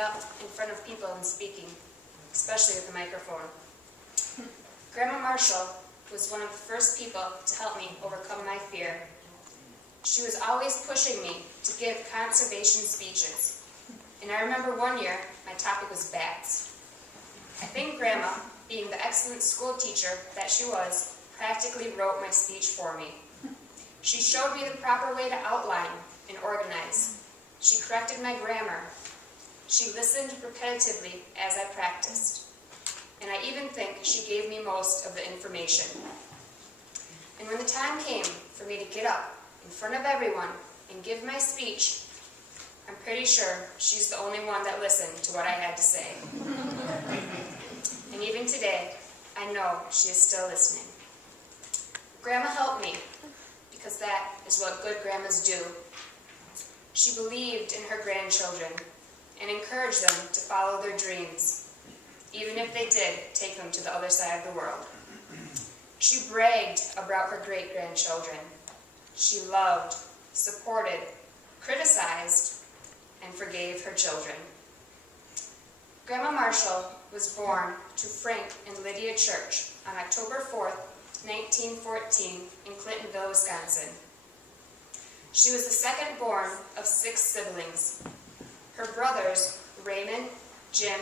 up in front of people and speaking, especially with a microphone. Grandma Marshall was one of the first people to help me overcome my fear. She was always pushing me to give conservation speeches. And I remember one year, my topic was bats. I think Grandma, being the excellent school teacher that she was, practically wrote my speech for me. She showed me the proper way to outline and organize. She corrected my grammar. She listened repetitively as I practiced. And I even think she gave me most of the information. And when the time came for me to get up in front of everyone and give my speech, I'm pretty sure she's the only one that listened to what I had to say. And even today, I know she is still listening. Grandma helped me, because that is what good grandmas do. She believed in her grandchildren and encouraged them to follow their dreams, even if they did take them to the other side of the world. She bragged about her great-grandchildren. She loved, supported, criticized, and forgave her children. Grandma Marshall was born to Frank and Lydia Church on October 4th, 1914 in Clintonville, Wisconsin. She was the second born of 6 siblings. Her brothers, Raymond, Jim,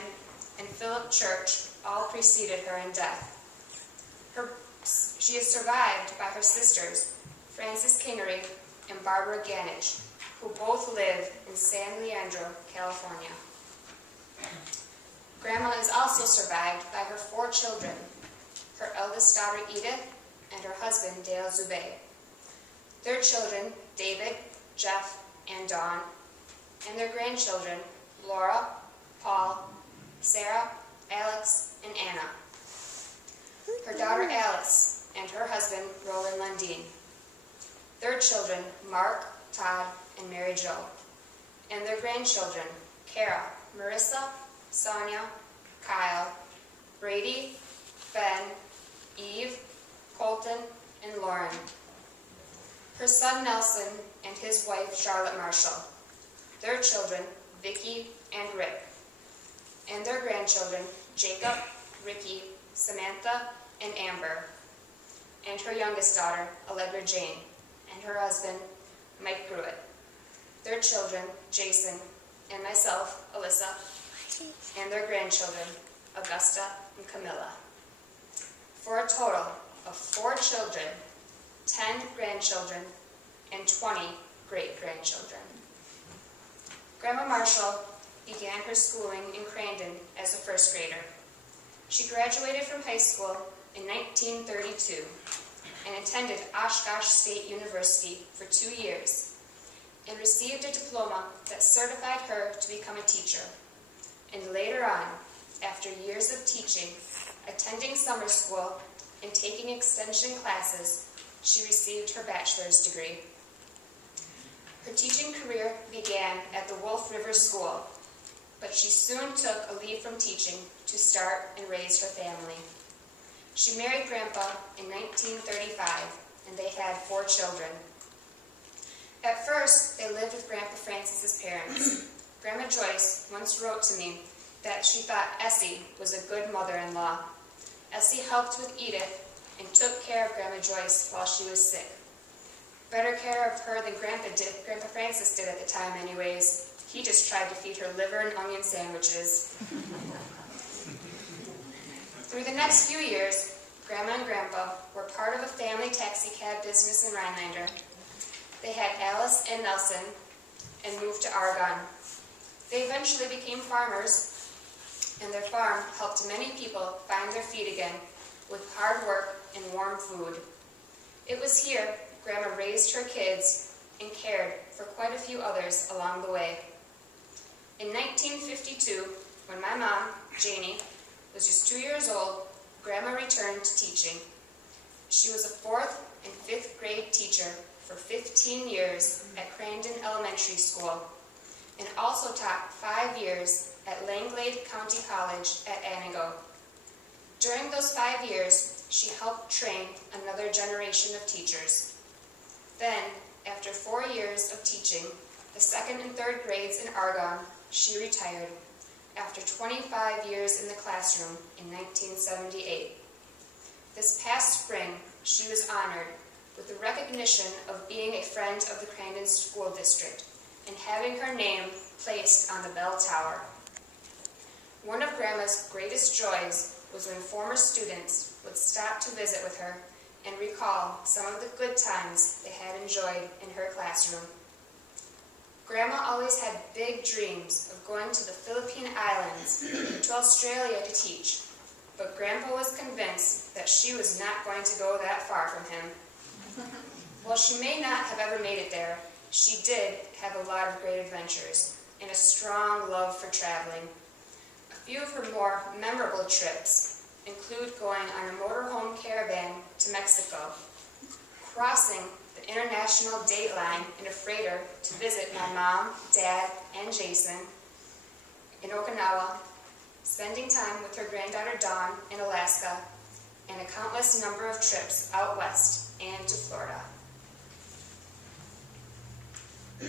and Philip Church, all preceded her in death. She is survived by her sisters, Frances Kingery and Barbara Ganich, who both live in San Leandro, California. Grandma is also survived by her 4 children, her eldest daughter Edith and her husband Dale Zubay. Their children, David, Jeff, and Dawn, and their grandchildren, Laura, Paul, Sarah, Alex, and Anna. Her daughter Alex and her husband Roland Lundeen. Their children, Mark, Todd, and Mary Jo. And their grandchildren, Kara, Marissa, Sonia, Kyle, Brady, Ben, Eve, Colton, and Lauren. Her son Nelson and his wife Charlotte Marshall. Their children, Vicky and Rick. And their grandchildren, Jacob, Ricky, Samantha, and Amber. And her youngest daughter, Allegra Jane, and her husband, Mike Pruitt. Their children, Jason, and myself, Alyssa, and their grandchildren, Augusta and Camilla. For a total of 4 children, 10 grandchildren, and 20 great-grandchildren. Grandma Marshall began her schooling in Crandon as a first grader. She graduated from high school in 1932 and attended Oshkosh State University for 2 years and received a diploma that certified her to become a teacher. And later on, after years of teaching, attending summer school, and taking extension classes, she received her bachelor's degree. Her teaching career began at the Wolf River School, but she soon took a leave from teaching to start and raise her family. She married Grandpa in 1935, and they had 4 children. At first, they lived with Grandpa Francis's parents. Grandma Joyce once wrote to me that she thought Essie was a good mother-in-law. Essie helped with Edith and took care of Grandma Joyce while she was sick. Better care of her than Grandpa Francis did at the time anyways. He just tried to feed her liver and onion sandwiches. Through the next few years, Grandma and Grandpa were part of a family taxi cab business in Rhinelander. They had Alice and Nelson and moved to Argonne. They eventually became farmers, and their farm helped many people find their feet again with hard work and warm food. It was here Grandma raised her kids and cared for quite a few others along the way. In 1952, when my mom, Janie, was just 2 years old, Grandma returned to teaching. She was a 4th and 5th grade teacher for 15 years at Crandon Elementary School, and also taught 5 years at Langlade County College at Antigo. During those 5 years, she helped train another generation of teachers. Then, after 4 years of teaching the 2nd and 3rd grades in Argonne, she retired, after 25 years in the classroom in 1978. This past spring, she was honored with the recognition of being a friend of the Crandon School District and having her name placed on the bell tower. One of Grandma's greatest joys was when former students would stop to visit with her and recall some of the good times they had enjoyed in her classroom. Grandma always had big dreams of going to the Philippine Islands, to Australia to teach, but Grandpa was convinced that she was not going to go that far from him. While she may not have ever made it there, she did have a lot of great adventures and a strong love for traveling. A few of her more memorable trips include going on a motorhome caravan to Mexico, crossing the international date line in a freighter to visit my mom, dad, and Jason in Okinawa, spending time with her granddaughter Dawn in Alaska, and a countless number of trips out west and to Florida.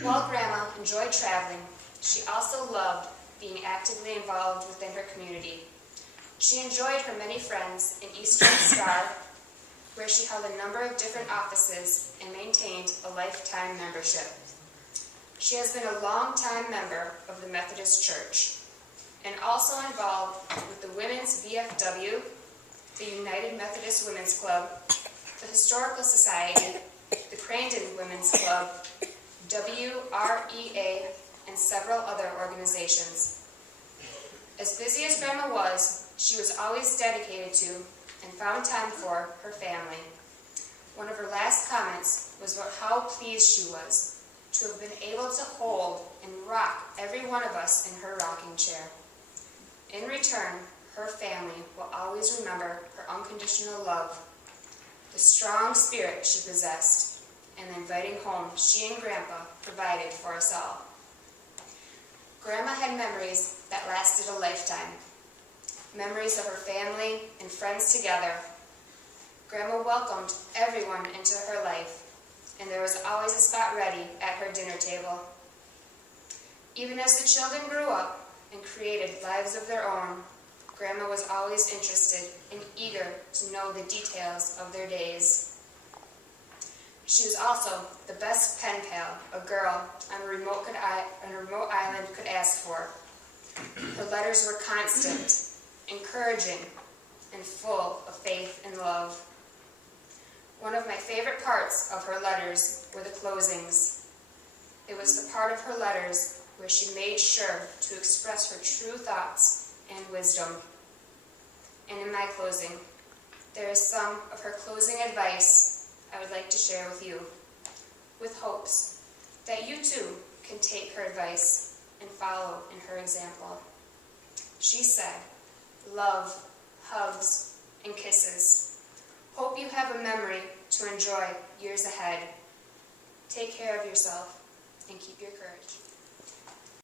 While Grandma enjoyed traveling, she also loved being actively involved within her community. She enjoyed her many friends in Eastern Star, where she held a number of different offices and maintained a lifetime membership. She has been a long-time member of the Methodist Church and also involved with the Women's VFW, the United Methodist Women's Club, the Historical Society, the Crandon Women's Club, WREA, and several other organizations. As busy as Grandma was, she was always dedicated to and found time for her family. One of her last comments was about how pleased she was to have been able to hold and rock every one of us in her rocking chair. In return, her family will always remember her unconditional love, the strong spirit she possessed, and the inviting home she and Grandpa provided for us all. Grandma had memories that lasted a lifetime. Memories of her family and friends together. Grandma welcomed everyone into her life, and there was always a spot ready at her dinner table. Even as the children grew up and created lives of their own, Grandma was always interested and eager to know the details of their days. She was also the best pen pal a girl on a remote island could ask for. Her letters were constant, encouraging, and full of faith and love. One of my favorite parts of her letters were the closings. It was the part of her letters where she made sure to express her true thoughts and wisdom. And in my closing, there is some of her closing advice I would like to share with you, with hopes that you too can take her advice and follow in her example. She said, "Love, hugs, and kisses. Hope you have a memory to enjoy years ahead. Take care of yourself and keep your courage."